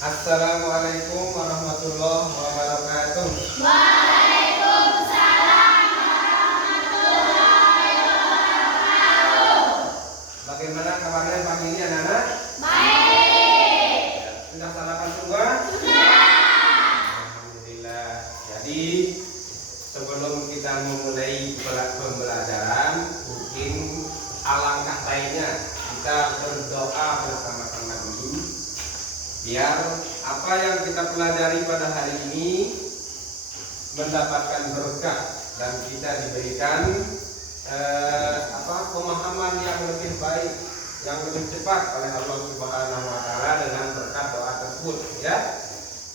Assalamualaikum warahmatullahi wabarakatuh. Waalaikumsalam warahmatullahi wabarakatuh. Bagaimana kabarnya pagi ini anak-anak? Baik. Sudah sarapan semua? Sudah. Alhamdulillah. Jadi sebelum kita memulai pembelajaran, mungkin alangkah baiknya kita berdoa bersama-sama dulu, biar apa yang kita pelajari pada hari ini mendapatkan berkah dan kita diberikan pemahaman yang lebih baik, yang lebih cepat oleh Allah Subhanahu wa taala dengan berkat doa tersebut, ya.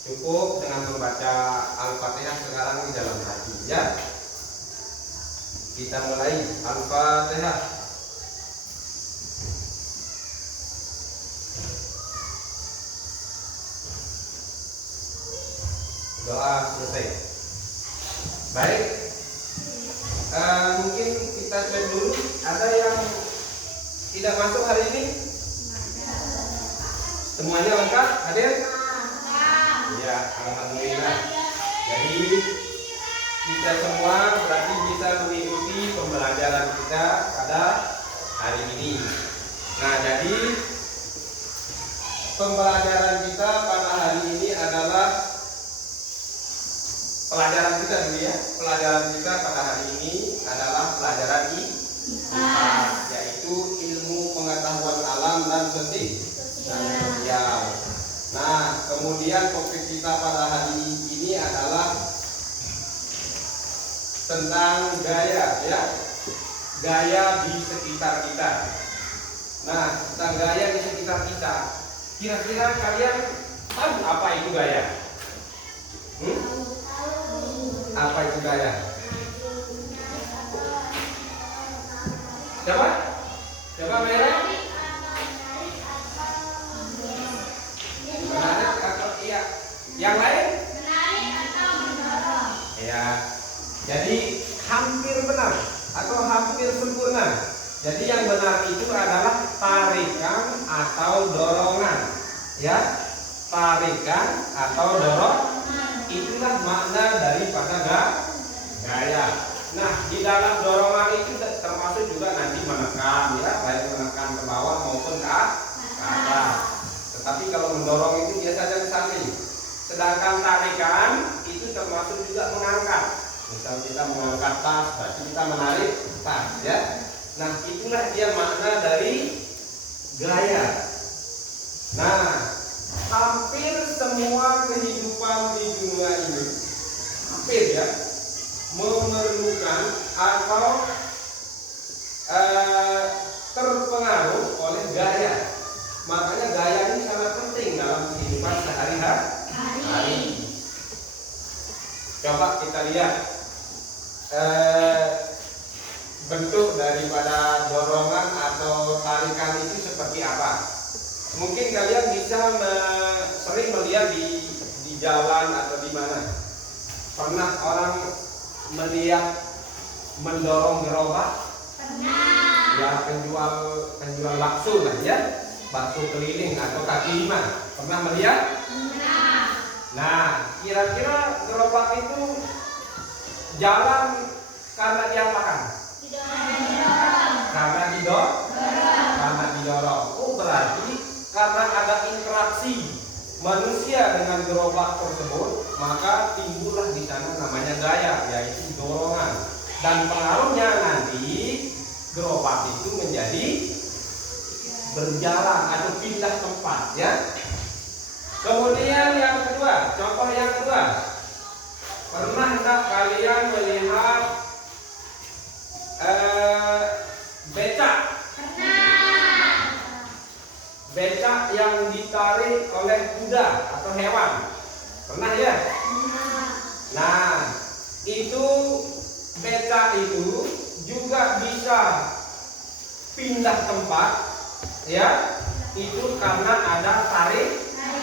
Cukup dengan membaca Al-Fatihah sekarang di dalam hati, ya. Kita mulai Al-Fatihah. Doa selesai. Baik, mungkin kita cek dulu. Ada yang tidak masuk hari ini? Semuanya lengkap? Hadir? Ya, alhamdulillah. Jadi kita semua berarti bisa mengikuti pembelajaran kita pada hari ini. Nah, jadi pembelajaran kita pada hari ini adalah pelajaran kita dulu, ya. Pelajaran kita pada hari ini adalah pelajaran IPA, yaitu ilmu pengetahuan alam dan sosial. Nah, kemudian topik kita pada hari ini adalah tentang gaya, ya. Gaya di sekitar kita. Nah, tentang gaya di sekitar kita. Kira-kira kalian tahu apa itu gaya? Apa itu gaya? Coba? Coba merah? Menarik atau iya? Yang lain? Menarik atau mendorong? Ya. Jadi hampir benar atau hampir sempurna. Jadi yang benar itu adalah tarikan atau dorongan, ya. Tarikan atau dorongan. Itulah makna daripada gaya. Nah, di dalam dorongan itu termasuk juga nanti menekan, ya, baik menekan ke bawah maupun ke atas. Tetapi kalau mendorong itu biasanya ke samping. Sedangkan tarikan itu termasuk juga mengangkat. Misal kita mengangkat tas, berarti kita menarik tas, ya. Nah, itulah dia makna dari gaya. Nah, hampir semua kehidupan di dunia ini, hampir, ya, memerlukan atau terpengaruh oleh gaya. Makanya gaya ini sangat penting dalam kehidupan sehari-hari. Coba kita lihat bentuk daripada dorongan atau tarikan itu seperti apa. Mungkin kalian bisa sering melihat di jalan atau di mana. Pernah orang melihat mendorong gerobak? Pernah. Ya, penjual bakso lah, ya, bakso keliling atau kaki lima. Pernah melihat? Pernah. Nah, kira-kira gerobak itu jalan karena diapakan? Karena didorong. Oh, berarti karena ada interaksi manusia dengan gerobak tersebut, maka timbullah di sana namanya gaya, yaitu dorongan. Dan pengaruhnya nanti gerobak itu menjadi berjalan atau pindah tempat, ya. Kemudian yang kedua, contoh yang kedua, pernah enggak kalian melihat becak? Becak yang ditarik oleh kuda atau hewan, pernah, ya? Nah, itu becak itu juga bisa pindah tempat, ya. Itu karena ada tarikan.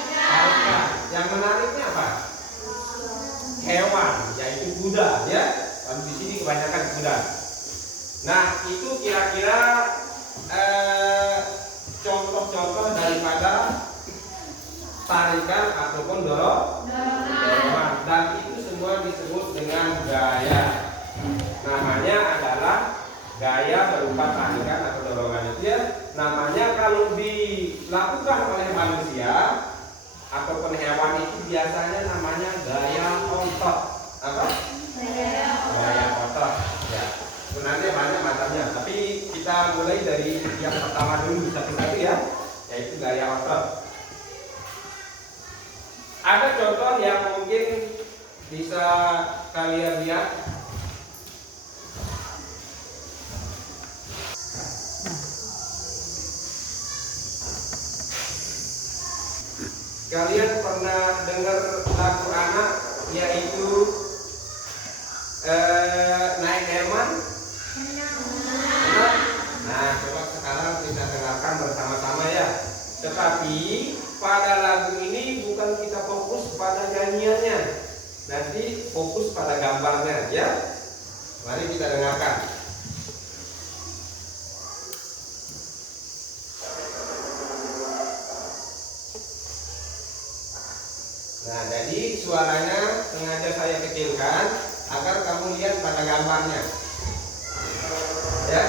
Yang menariknya apa? Hewan, yaitu kuda, ya. Kalau di sini kebanyakan kuda. Nah, itu kira-kira contoh-contoh daripada tarikan ataupun dorongan, dan itu semua disebut dengan gaya. Namanya adalah gaya berupa tarikan atau dorongan itu ya. Namanya kalau dilakukan oleh manusia ataupun hewan itu biasanya namanya gaya otot. Apa? Gaya otot. Ya. Sebenarnya banyak macamnya, tapi kita mulai dari yang pertama dulu satu-satu ya, yaitu gaya otot. Ada contoh yang mungkin bisa kalian lihat. Kalian pernah dengar lagu anak yaitu naik delman? Nah, coba sekarang kita dengarkan bersama-sama ya. Tetapi pada lagu ini bukan kita fokus pada nyanyiannya, nanti fokus pada gambarnya ya. Mari kita dengarkan. Nah, jadi suaranya sengaja saya kecilkan agar kamu lihat pada gambarnya. Ya.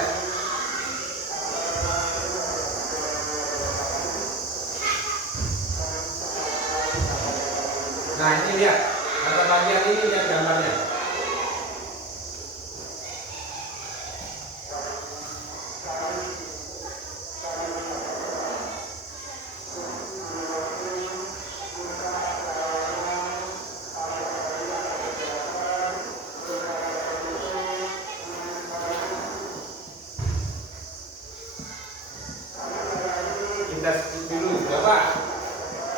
Nah, ini lihat. Pada bagian ini lihat gambarnya. Kita skip dulu, coba.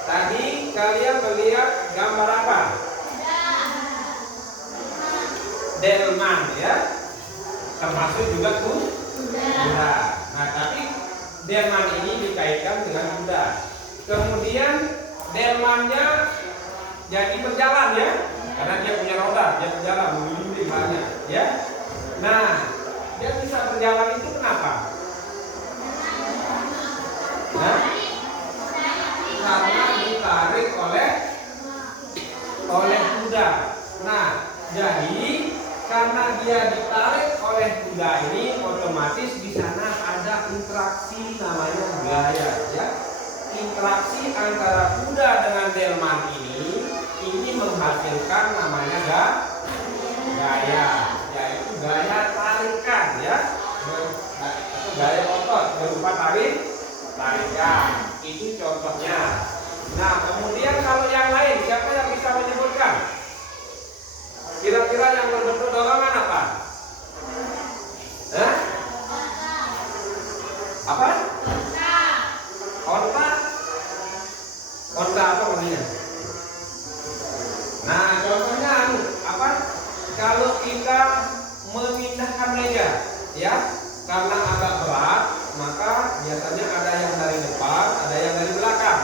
Tadi kalian melihat gambar apa? Delman ya, termasuk juga kuda. Nah, tapi delman ini dikaitkan dengan kuda. Kemudian delmannya jadi berjalan ya, karena dia punya roda, dia berjalan mengelilingi banyak ya. Nah, dia bisa berjalan itu kenapa? Nah, karena ditarik oleh kuda. Nah, jadi karena dia ditarik oleh kuda ini, otomatis di sana ada interaksi namanya gaya ya. Interaksi antara kuda dengan delman ini menghasilkan namanya gaya, yaitu gaya tarikan ya. Gaya otot berupa tarikan. Itu contohnya. Nah, kemudian kalau yang lain, siapa yang bisa menyebutkan? Kira-kira yang berbentuk dorongan apa? Hah? Apa? Onta? Onta apa namanya? Nah, contohnya apa? Kalau kita memindahkan meja, ya, karena agak berat, maka biasanya ada yang dari depan, ada yang dari belakang.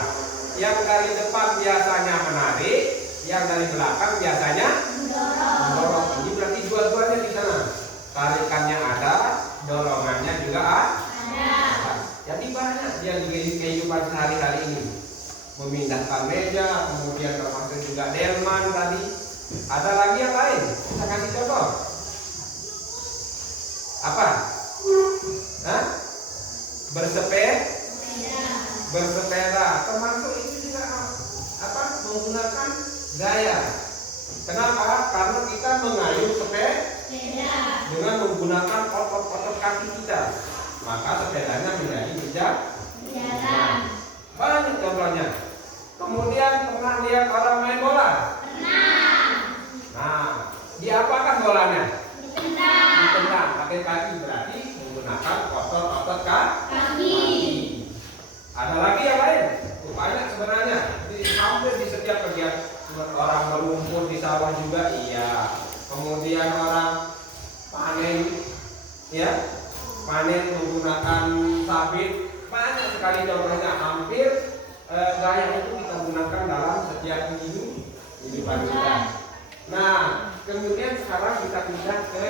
Yang dari depan biasanya menarik, yang dari belakang biasanya mendorong. Ini berarti dua-duanya di sana. Tarikannya ada, dorongannya juga ada. Jadi banyak yang di kehidupan sehari-hari ini. Memindahkan meja, kemudian termasuk juga delman tadi. Ada lagi yang lain? Kita kasih contoh. Apa? Hah? Bersepeda, termasuk itu juga apa? Menggunakan gaya. Kenapa? Karena kita mengayuh sepeda dengan menggunakan otot-otot kaki kita, maka sepedanya menjadi berjalan. Banyak contohnya. Kemudian pernah lihat orang main bola? Pernah. Nah, diapakan bolanya? Ditendang pakai kaki, berarti menggunakan otot-otot kaki. Ada lagi yang lain? Banyak sebenarnya. Jadi hampir di setiap kegiatan, orang merumput di sawah juga iya. Kemudian orang panen, ya, panen menggunakan sabit. Banyak sekali contohnya. Hampir gaya itu kita gunakan dalam setiap kehidupan kita. Nah, kemudian sekarang kita pindah ke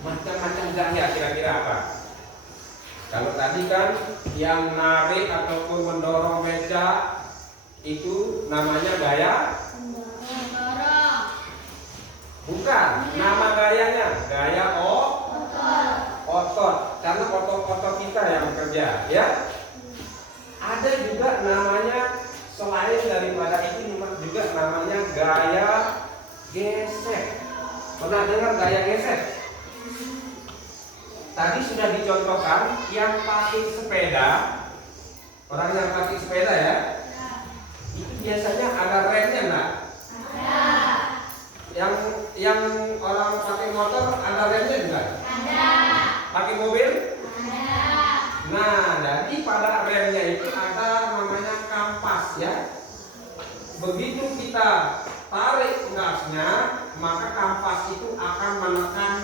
macam-macam gaya. Kira-kira apa? Kalau tadi kan yang narik ataupun mendorong meja itu namanya gaya. mendorong, Bukan, nama gayanya gaya otot, otot, karena otot-otot kita yang bekerja, ya. Ada juga namanya selain daripada itu juga namanya gaya gesek. Pernah dengar gaya gesek? Tadi sudah dicontohkan yang pakai sepeda, orang yang pakai sepeda ya, itu biasanya ada remnya nggak? ada, Yang orang pakai motor ada remnya enggak? ada, Pakai mobil? ada, Nah, jadi pada remnya itu ada namanya kampas ya. Begitu kita tarik gasnya, maka kampas itu akan menekan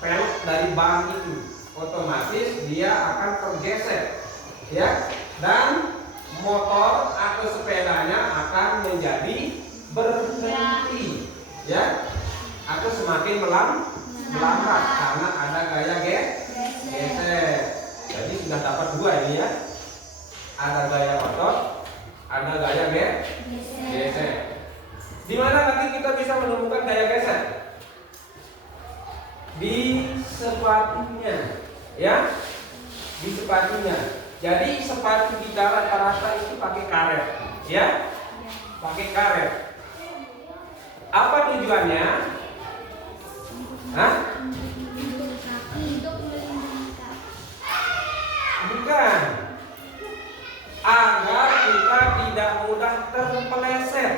pelek dari ban itu. Otomatis dia akan tergeser, ya. Dan motor atau sepedanya akan menjadi berhenti, ya, atau semakin melambat karena ada gaya geser. Jadi sudah dapat dua ini ya. Ada gaya otot, ada gaya geser. Di mana nanti kita bisa menemukan gaya geser? Di sepatunya, ya. Di sepatunya. Jadi sepatu kita rata-rata itu pakai karet, ya. Pakai karet. Apa tujuannya? Hah? untuk melindungi kaki, Bukan. Agar kita tidak mudah terpeleset.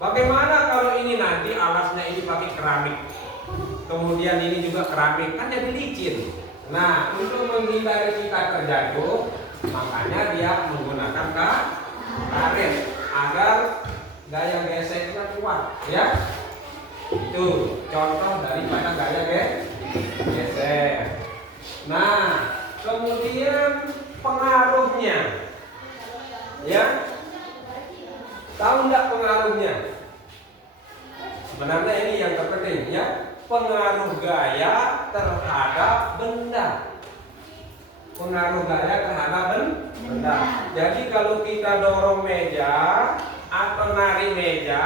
Bagaimana kalau ini nanti alasnya ini pakai keramik, kemudian ini juga keramik, kan jadi licin. Nah, untuk menghindari kita terjatuh, makanya dia menggunakan karet agar gaya geseknya kuat, ya. Itu contoh daripada gaya geser. Nah, kemudian pengaruhnya, ya. Tahu nggak pengaruhnya? Sebenarnya ini yang terpenting, ya. Pengaruh gaya terhadap benda. Pengaruh gaya terhadap benda. Jadi kalau kita dorong meja atau narik meja,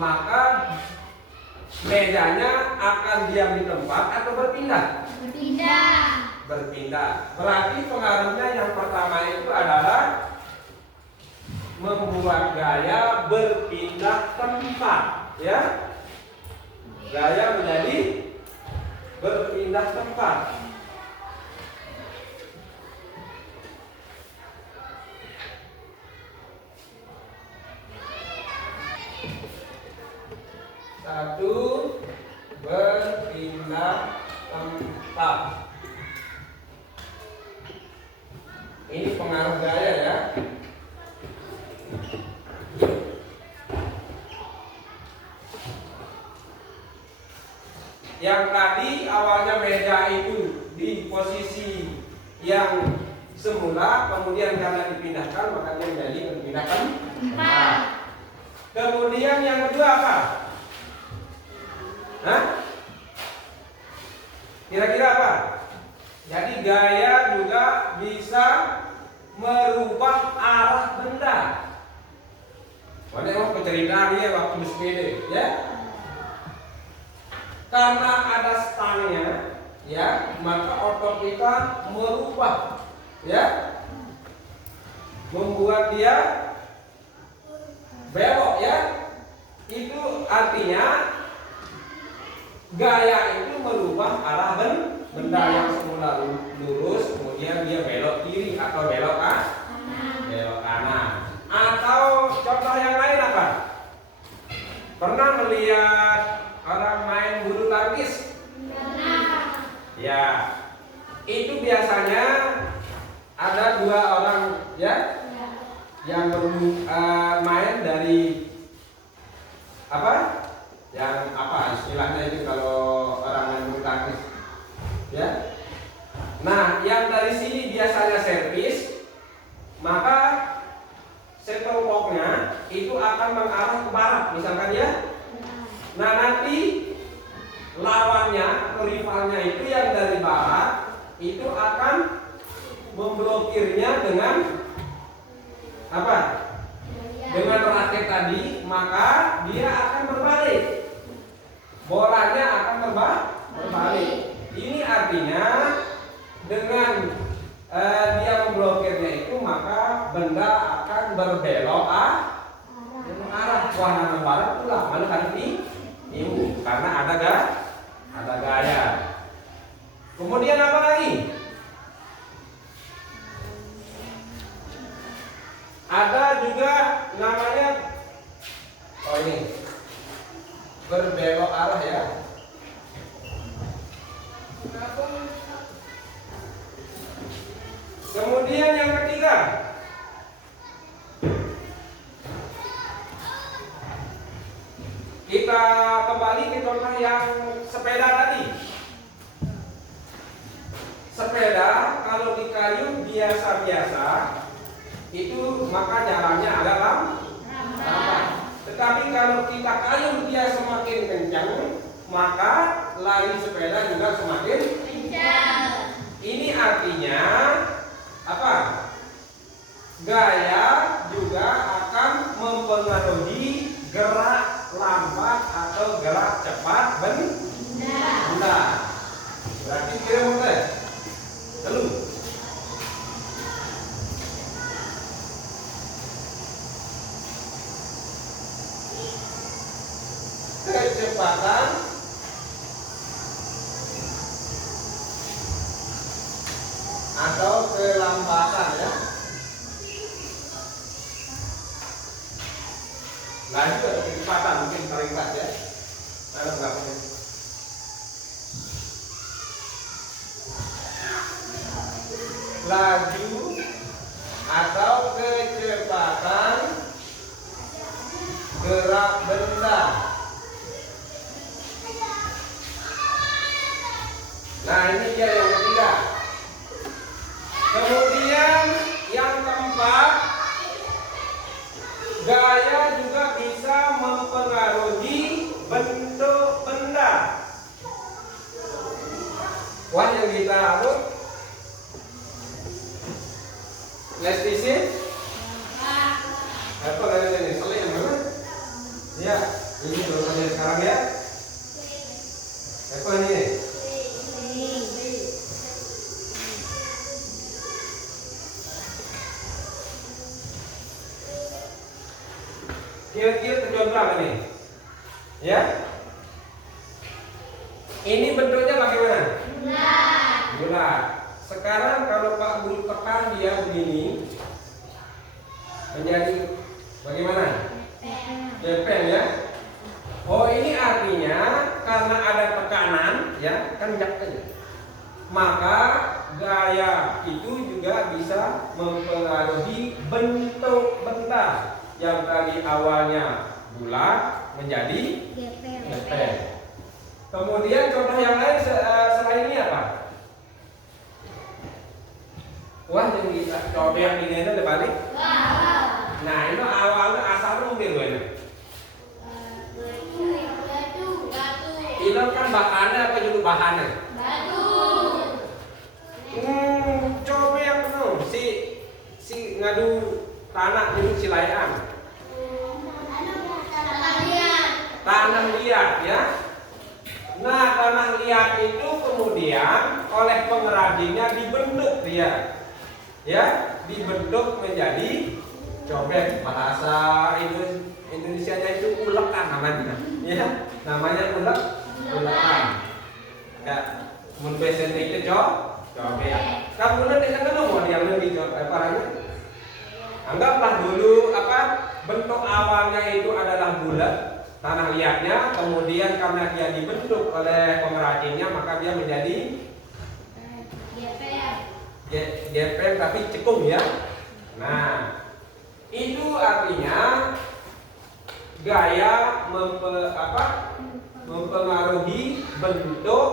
maka mejanya akan diam di tempat atau berpindah? Berpindah. Berarti pengaruhnya yang pertama itu adalah membuat gaya berpindah tempat, ya. Gaya menjadi berpindah tempat. Satu, berpindah tempat. Ini pengaruh gaya ya. Yang tadi awalnya meja itu di posisi yang semula, kemudian karena dipindahkan maka dia menjadi berpindah tempat. Kemudian yang kedua apa? Hah? Kira-kira apa? Jadi gaya juga bisa merubah arah benda. Pada waktu cerita dia waktu bersepeda, ya. Karena ada stangnya, ya, maka otot kita merubah, ya, membuat dia belok, ya. Itu artinya gaya itu merubah arah benda yang semula lurus, kemudian dia belok kiri atau belok kanan. Atau contoh yang lain apa? Pernah melihat orang main bulu tangkis? Ya, itu biasanya ada dua orang, ya, yang main dari apa? Yang apa istilahnya itu kalau orang main bulu tangkis, ya. Nah, yang dari sini biasanya servis, maka setopoknya itu akan mengarah ke barat, misalkan ya. Nah, nanti lawannya atau rivalnya itu yang dari barat itu akan memblokirnya dengan apa? maka dia akan berbalik. Bolanya akan berbalik. Ini artinya dengan dia memblokirnya itu, maka benda akan berbelok arah. Warna barat pula mana harus ini karena ada gaya. Kemudian apa lagi? Ada juga namanya ini berbelok arah ya. Kemudian yang ketiga, kita kembali ke contoh yang sepeda tadi. Sepeda kalau di kayu biasa-biasa itu maka jalannya agak lambat. Tetapi kalau kita kayu dia semakin kencang, maka lari sepeda juga semakin kencang. Ini artinya apa? Gaya juga akan mempengaruhi gerak lambat atau gerak cepat benda. Berarti kira mulai. Lalu kecepatan atau kelambatan ya. Laju atau kecepatan mungkin paling pas ya. Mana berapa? Laju atau kecepatan gerak benda. Nah ini dia yang ketiga. Kemudian yang keempat, gaya juga bisa mempengaruhi bentuk benda. Wah yang kita harus lestisin apa lagi ini? Selai yang mana? Ya, ini tulisannya sekarang ya. Apa ini? Kira-kira tujuan berapa nih? Ya? Ini bentuknya bagaimana? Bulat. Sekarang kalau Pak Guru tekan dia begini, menjadi bagaimana? Lepeng ya. Oh ini artinya karena ada tekanan ya, kan aja. Maka gaya itu juga bisa mempengaruhi bentuk benda yang tadi awalnya bulat menjadi lepeng. Kemudian contoh yang lain selain ini apa? Wah yang kita coba yang ini itu balik. Nah itu awalnya asal rumit loh ini. Ini kan bahannya apa juga bahannya? Coba yang penuh si ngadu tanah jadi silayan. Tanah liat ya. Nah tanah liat itu kemudian oleh pengrajinnya dibentuk dia. Ya, dibentuk menjadi cobek. Bahasa Indonesianya itu ulekan namanya. Ya, namanya ulekan. Ya, mun bahasa itu cobek. Kamu nanti kan mau yang lebih parahnya. Anggaplah dulu bentuk awalnya itu adalah bulat tanah liatnya, kemudian karena dia dibentuk oleh pengrajinnya maka dia menjadi gepeng tapi cekung ya. Nah, itu artinya gaya mempengaruhi bentuk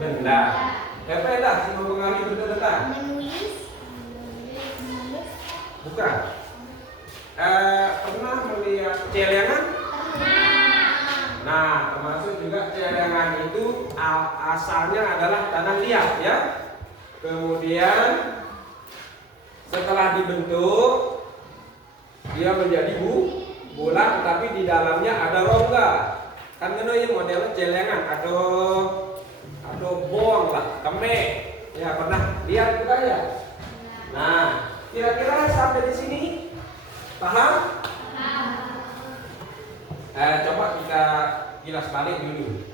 benda. Gepeng dah si mempengaruhi bentuk benda. Bukan. Pernah melihat celengan? Nah, termasuk juga celengan itu asalnya adalah tanah liat ya. Kemudian setelah dibentuk dia menjadi bulat tetapi di dalamnya ada rongga. Kan ngono ya modelnya celengan, ada boang lah, kemek. Ya pernah lihat itu kan ya? Nah, kira-kira sampai di sini paham? Coba kita kilas balik dulu.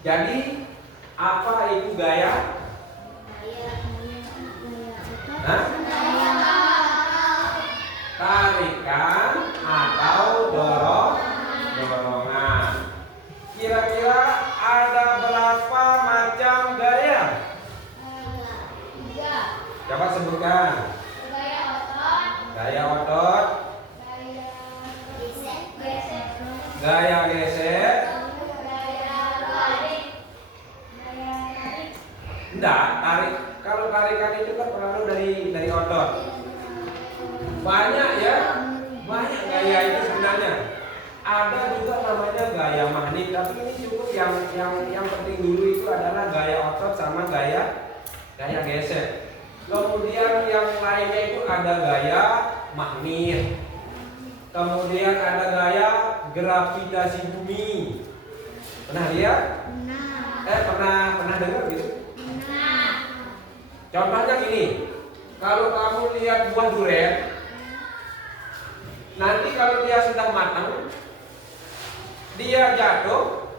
Jadi apa itu gaya? Hah? Tarikan atau dorongan. Kira-kira ada berapa macam gaya? Coba sebutkan. Gaya otot, gaya geser. Enggak, tarik. Kalau tarikan itu kan pengaruh dari otot. Banyak ya, banyak gaya itu sebenarnya. Ada juga namanya gaya magnet, tapi ini cukup yang penting dulu itu adalah gaya otot sama gaya geser. Kemudian yang lainnya itu ada gaya magnet. Kemudian ada gaya gravitasi bumi. Pernah lihat? Pernah dengar gitu? Contohnya gini, kalau kamu lihat buah durian, nanti kalau dia sudah matang, dia jatuh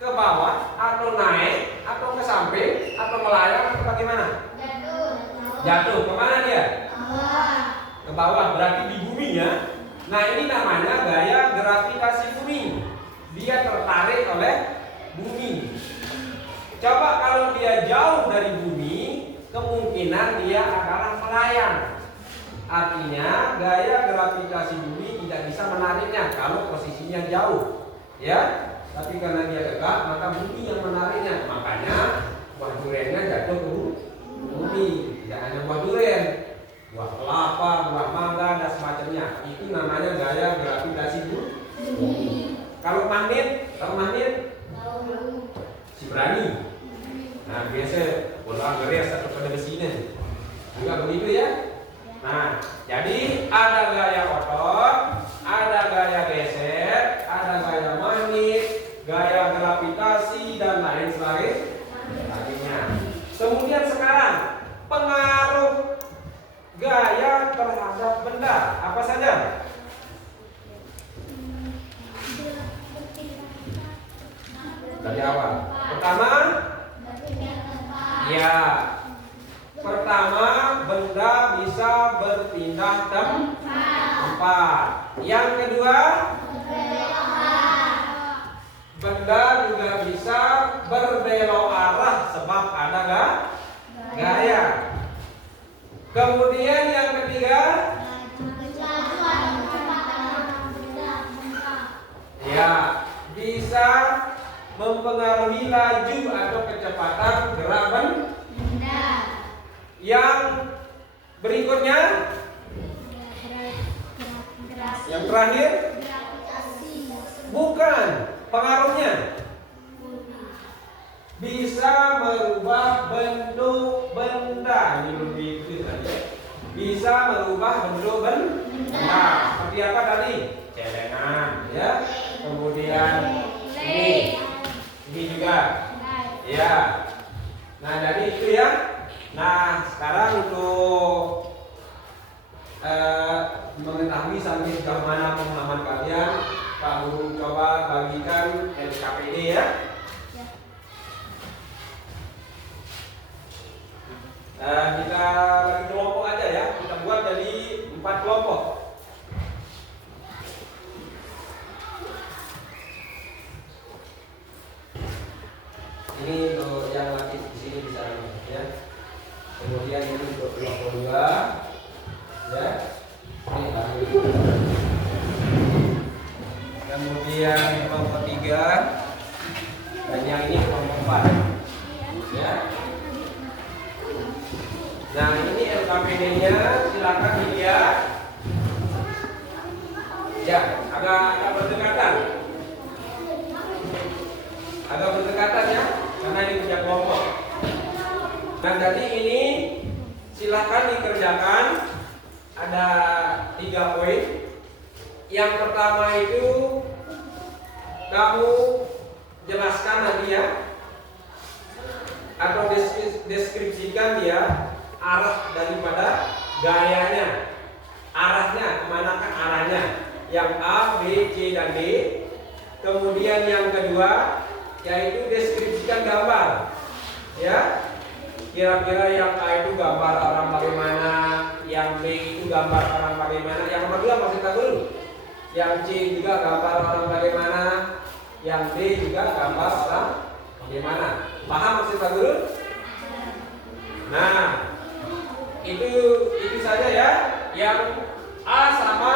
ke bawah atau naik atau ke samping atau melayang atau bagaimana? Jatuh kemana dia? Ke bawah, berarti di bumi ya. Nah ini namanya gaya gravitasi bumi. Dia tertarik oleh bumi. Coba kalau dia jauh dari bumi, kemungkinan dia akan melayang. Artinya gaya gravitasi bumi tidak bisa menariknya kalau posisinya jauh, ya. Tapi karena dia dekat, maka bumi yang menariknya. Makanya buah duriannya jatuh ke bumi. Tidak hanya buah durian, buah kelapa, buah mangga dan semacamnya. Itu namanya gaya gravitasi bumi. Kalau magnet, si berani. Nah biasa bola geres atau pada besinya juga begitu ya. Nah jadi ada gaya otot, ada gaya geser, ada gaya magnet, gaya gravitasi dan lain sebagainya. Kemudian sekarang pengaruh gaya terhadap benda apa saja? Dari awal. Pertama, benda bisa berpindah tempat. Yang kedua, benda juga bisa berbelok arah sebab ada gaya. Kemudian yang ketiga, ya bisa mempengaruhi laju atau kecepatan gerak benda. Yang berikutnya, yang terakhir, bukan pengaruhnya, bisa merubah bentuk benda. Ini lebih itu saja. Bisa merubah bentuk benda. Seperti apa tadi? Celengan, ya. Kemudian ini juga, ya. Nah jadi itu ya. Nah sekarang untuk mengetahui sampai sejauh mana pemahaman kalian, Pak Guru coba bagikan LKPD ya. Kita bagi kelompok aja ya. Kita buat jadi 4 kelompok. Ini untuk yang laki di sini bisa ya. Kemudian ini untuk kelompok 2 ya. Ini lagi. Kemudian kelompok 3 dan yang ini kelompok 4 ya. Nah ini LKPD-nya silakan dilihat. Ya, agak berdekatan. Agak berdekatan ya, karena ini punya kelompok. Nah jadi ini silakan dikerjakan. Ada 3 poin. yang pertama itu kamu jelaskan nanti ya, atau deskripsikan dia arah daripada gayanya, arahnya kemanakah arahnya, yang A, B, C dan D. Kemudian yang kedua yaitu deskripsikan gambar, ya. Kira-kira yang A itu gambar orang bagaimana, yang B itu gambar orang bagaimana, yang nomor 2 masih tak dulu. Yang C juga gambar orang bagaimana, yang D juga gambar orang bagaimana. Paham maksud tak dulu? Nah, itu saja ya. Yang A sama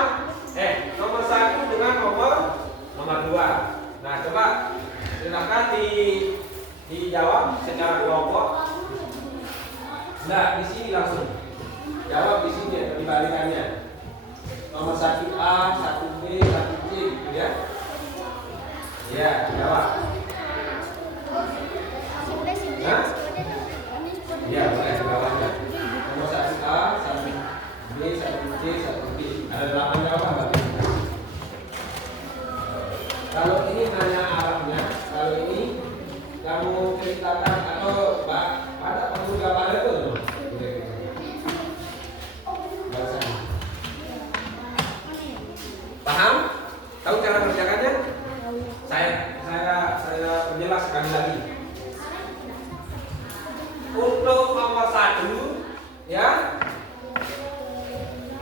nomor 1 dengan nomor 2. Nah, coba silakan dijawab secara kelompok. Nah, di sini langsung jawab di sini ya, dibalikannya. Nomor 1 A, 1 B, 1 C, gitu ya. Ya, jawab. Nah? Ya, boleh jawabnya. Nomor 1 A, 1 B, 1 C, 1 B. Ada 8 jawaban. Kalau ini hanya arahnya, kalau ini kamu ceritakan atau pada perlu gambar itu. Paham? Tahu cara mengerjakannya? Saya perjelas sekali lagi. Untuk nomor 1, ya,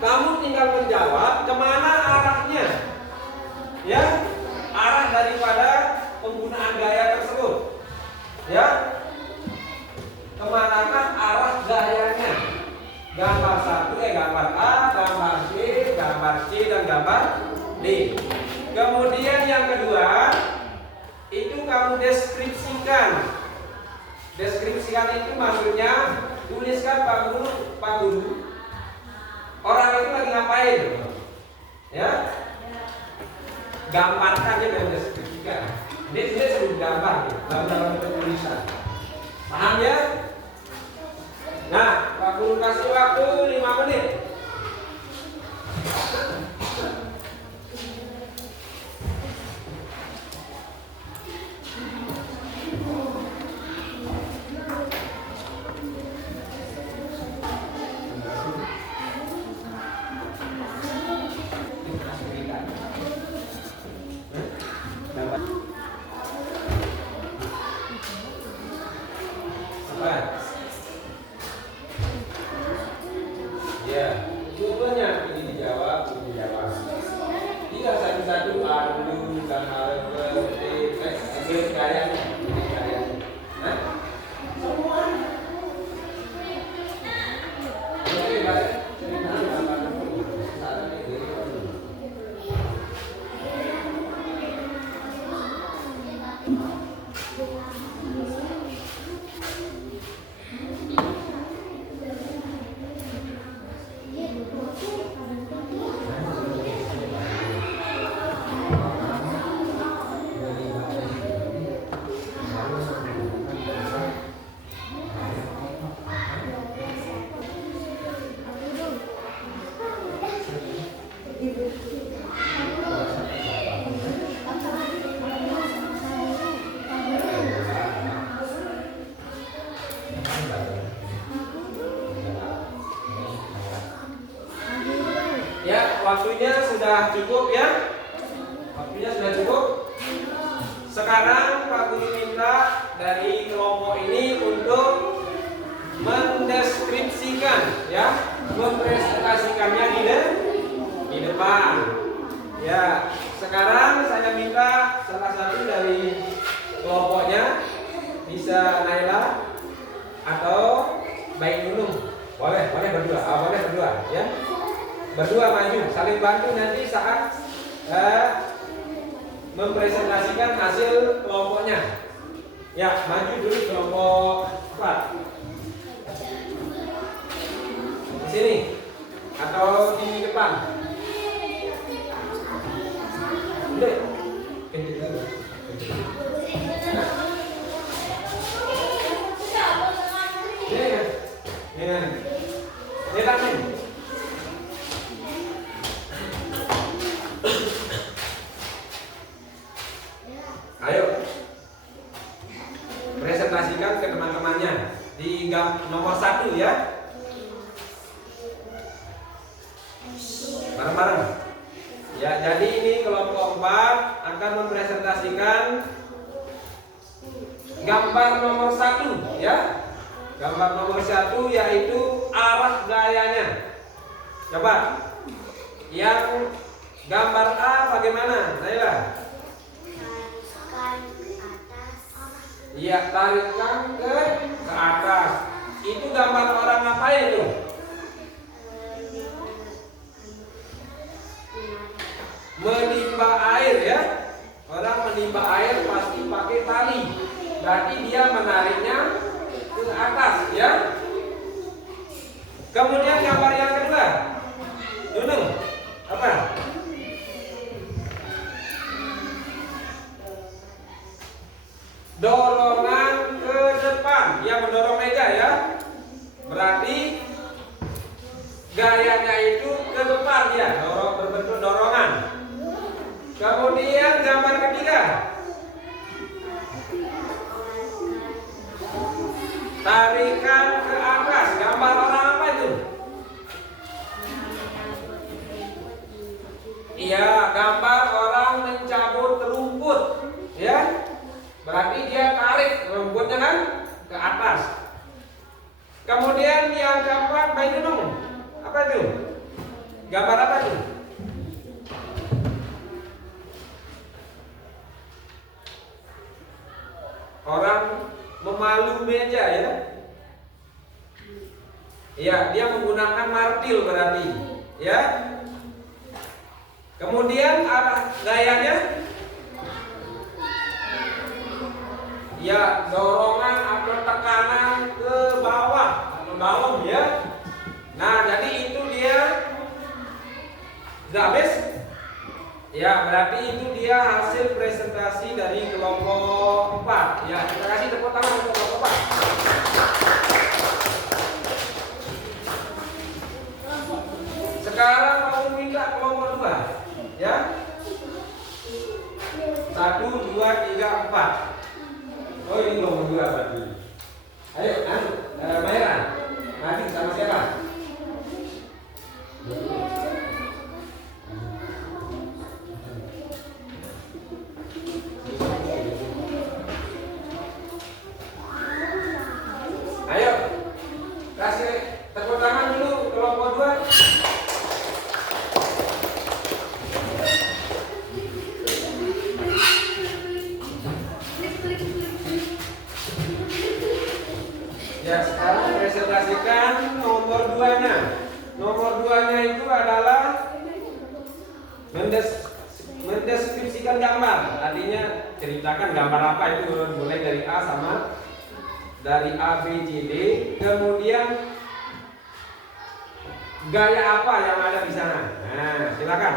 kamu tinggal menjawab kemana arahnya, ya, arah daripada penggunaan gaya tersebut, ya, kemanakah arah gayanya. Gambar 1, gambar A, gambar B, gambar C dan gambar D. Kemudian yang kedua itu kamu deskripsikan. Deskripsikan itu maksudnya tuliskan Pak Guru, orang itu lagi ngapain, ya, gambarkannya dan deskripsikan. Ini sebut gambar, dalam tulisan. Paham ya? Nah, Pak Guru kasih waktu 5 menit. Ya, dua-duanya ini dijawab, ini dijawab. Tidak satu-satu dulu dan harus berarti gayanya. Nah, ya, waktunya sudah cukup ya. Waktunya sudah cukup. Sekarang Pak Guru minta dari kelompok ini untuk mendeskripsikan, ya, mempresentasikannya di depan. Ya, sekarang saya minta salah satu dari kelompoknya, bisa Naila atau Baik Nunung. Boleh berdua. Boleh berdua, ya. Berdua maju, saling bantu nanti saat mempresentasikan hasil kelompoknya. Ya, maju dulu kelompok 4. Di sini atau di depan. Udah. Ini tangan. nomor 1 ya. Bareng-bareng. Ya, jadi ini kelompok 4 akan mempresentasikan gambar nomor 1 ya. Gambar nomor 1 yaitu arah gayanya. Coba. Yang gambar A bagaimana? Naila? Iya, tarikan ke atas. Itu gambar orang ngapain itu? Menimba air ya. Orang menimba air pasti pakai tali. Berarti dia menariknya ke atas ya. Kemudian gambar yang kedua. Nunung, apa? Dorongan ke depan. Dia mendorong meja ya. Berarti gayanya itu ke depan ya, berbentuk dorongan. Kemudian gambar ketiga. Tarikan ke atas. Gambar orang apa itu? Iya, gambar orang mencabut rumput. Ya. Berarti dia tarik rumputnya kan ke atas. Kemudian yang keempat, Bayi Nunung. Apa itu? Gambar apa itu? Orang memalu meja ya. Iya, dia menggunakan martil berarti, ya. Kemudian arah gayanya, ya, dorongan atau tekanan ke bawah atau dalam ya. Nah, jadi itu dia sudah habis. Ya, berarti itu dia hasil presentasi dari kelompok 4. Ya, terima kasih, tepuk tangan untuk kelompok 4. Sekarang mau minta kelompok 2. Ya. 1, 2, 3, 4. Oh, ini kelompok 2 berarti. Ayo, Maira. Maju sama siapa? Ayo, kasih tepuk tangan dulu kelompok 2. Ya, sekarang presentasikan nomor 2-nya. Nomor 2-nya itu adalah mendeskripsikan gambar. Artinya ceritakan gambar apa itu, mulai dari A sama dari A, B, C, D. Kemudian gaya apa yang ada di sana. Nah, silakan.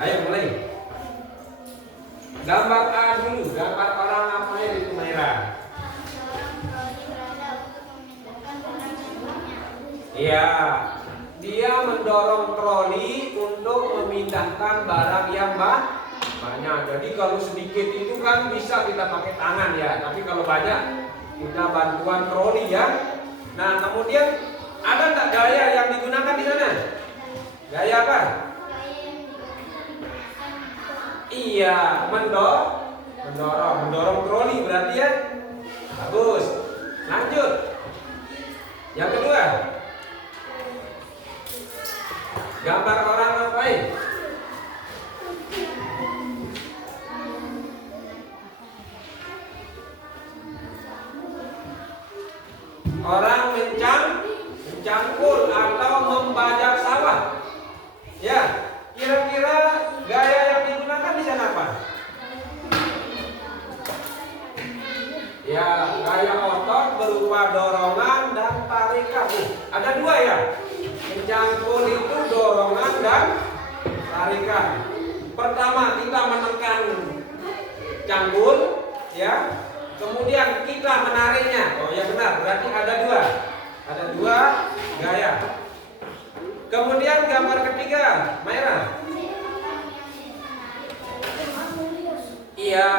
Ayo mulai. Gambar A dulu. Gambar orang apa itu, Maira? Iya, dia mendorong troli untuk memindahkan barang yang banyak. Jadi kalau sedikit itu kan bisa kita pakai tangan ya, tapi kalau banyak kita bantuan troli ya. Nah, kemudian ada nggak gaya yang digunakan di sana? Gaya apa? Iya, mendorong troli berarti ya. Bagus. Lanjut. Yang kedua. Gambar orang ngapain? Orang mencangkul atau membajak sawah. Ya, kira-kira gaya yang digunakan di sana apa? Ya, gaya otot berupa dorongan dan tarikan. Ada 2 ya. Mencangkul itu dorongan dan tarikan. Pertama kita menekan cangkul, ya. Kemudian kita menariknya. Oh ya benar, berarti ada 2. Ada 2 gaya. Kemudian gambar ketiga, Maira. Iya,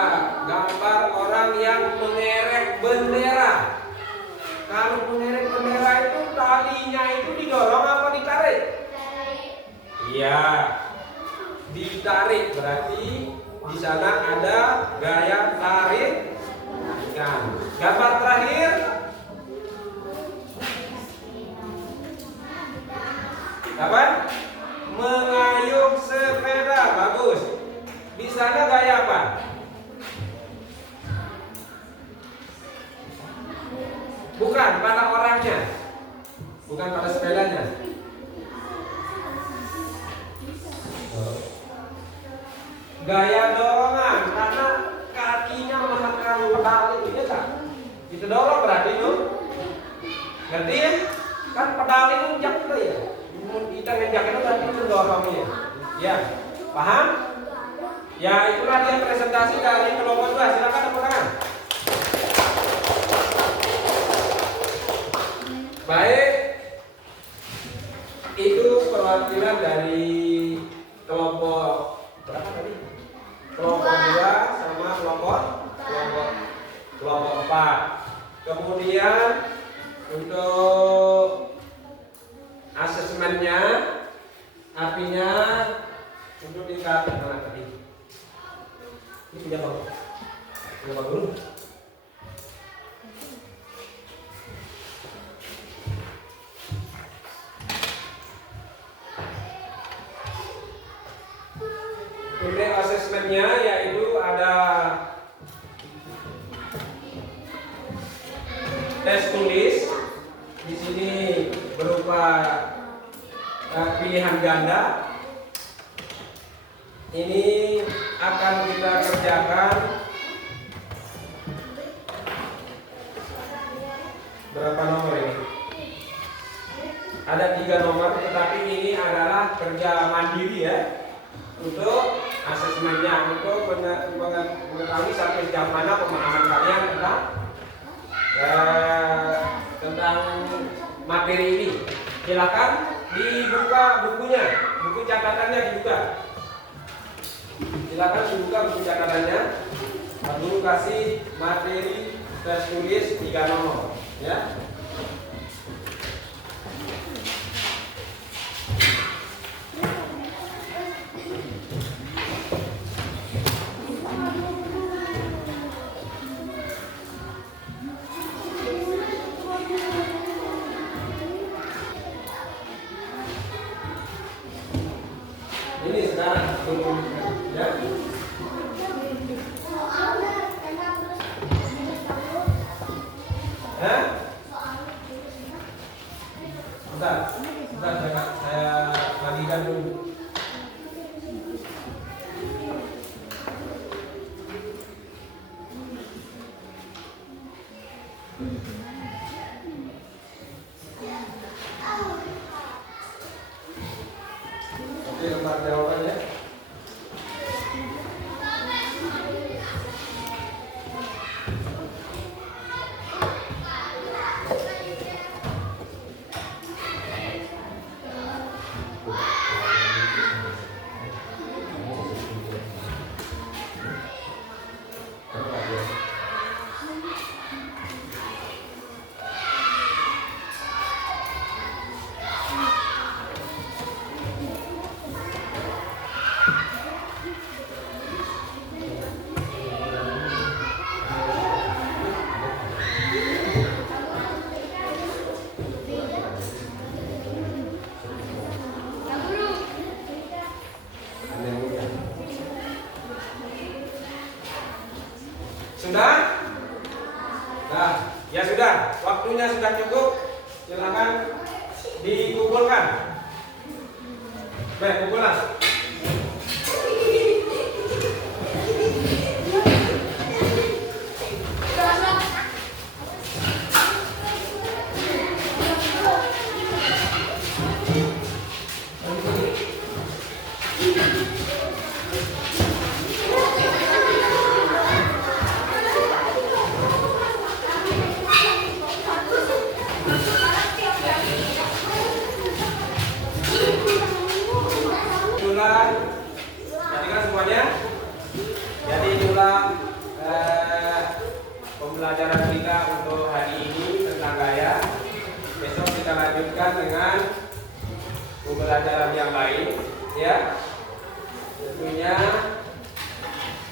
gambar orang yang mengerek bendera. Kalau mengerek bendera itu talinya itu didorong apa ditarik? Iya, ditarik, berarti di sana ada gaya tarik. Gambar terakhir, apa? Mengayuh sepeda, bagus. Di sana gaya apa? Bukan pada orangnya, bukan pada sepedanya. Gaya dorongan, karena kakinya menekan pedal itu, ya kan? Itu dorong berarti itu. Ngerti ya? Kan pedal itu jatuh ya. Kita ngejak itu berarti itu dorongnya. Ya, paham? Ya, itulah dia presentasi dari kelompok 2. Silakan tepuk tangan. Baik, itu perwakilan dari kelompok berapa tadi? Kelompok 2 sama kelompok 4. Kemudian untuk asesmennya, artinya untuk tingkat mana tadi? Ini punya apa dulu? Untuk asesmennya yaitu ada tes tulis. Di sini berupa pilihan ganda. Ini akan kita kerjakan berapa nomor ini? Ada 3 nomor, tetapi ini adalah kerja mandiri ya. Untuk asesmennya, untuk mengetahui sampai sejauh mana pemahaman kalian tentang materi ini. Silakan dibuka bukunya, buku catatannya dibuka. Silakan dibuka buku catatannya. Lalu kasih materi tes tulis 3 nomor, ya. Ini sekarang ya. Hah? Bentar, saya bagikan dulu. Oke, lembar jawabannya. Sudah? Nah, ya sudah. Waktunya sudah cukup. Silakan dikumpulkan. Baik, kumpulan. Perhatikan semuanya. Jadi itulah pembelajaran kita untuk hari ini tentang gaya. ya. Tentunya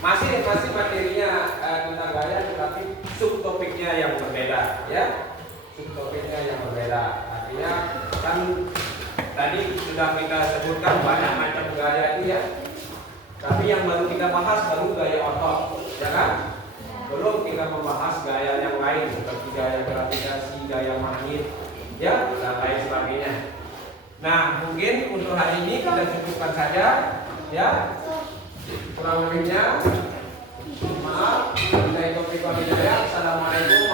masih materinya tentang gaya, tetapi subtopiknya yang berbeda, ya. Subtopiknya yang berbeda. Artinya kan tadi sudah kita sebutkan banyak macam gaya itu ya. Tapi yang baru kita bahas baru gaya otot, ya kan? Belum kita membahas gaya yang lain seperti gaya gravitasi, gaya magnet, ya, dan lain sebagainya. Nah, mungkin untuk hari ini kita cukupkan saja, ya. Kurang lebihnya, maaf. Assalamualaikum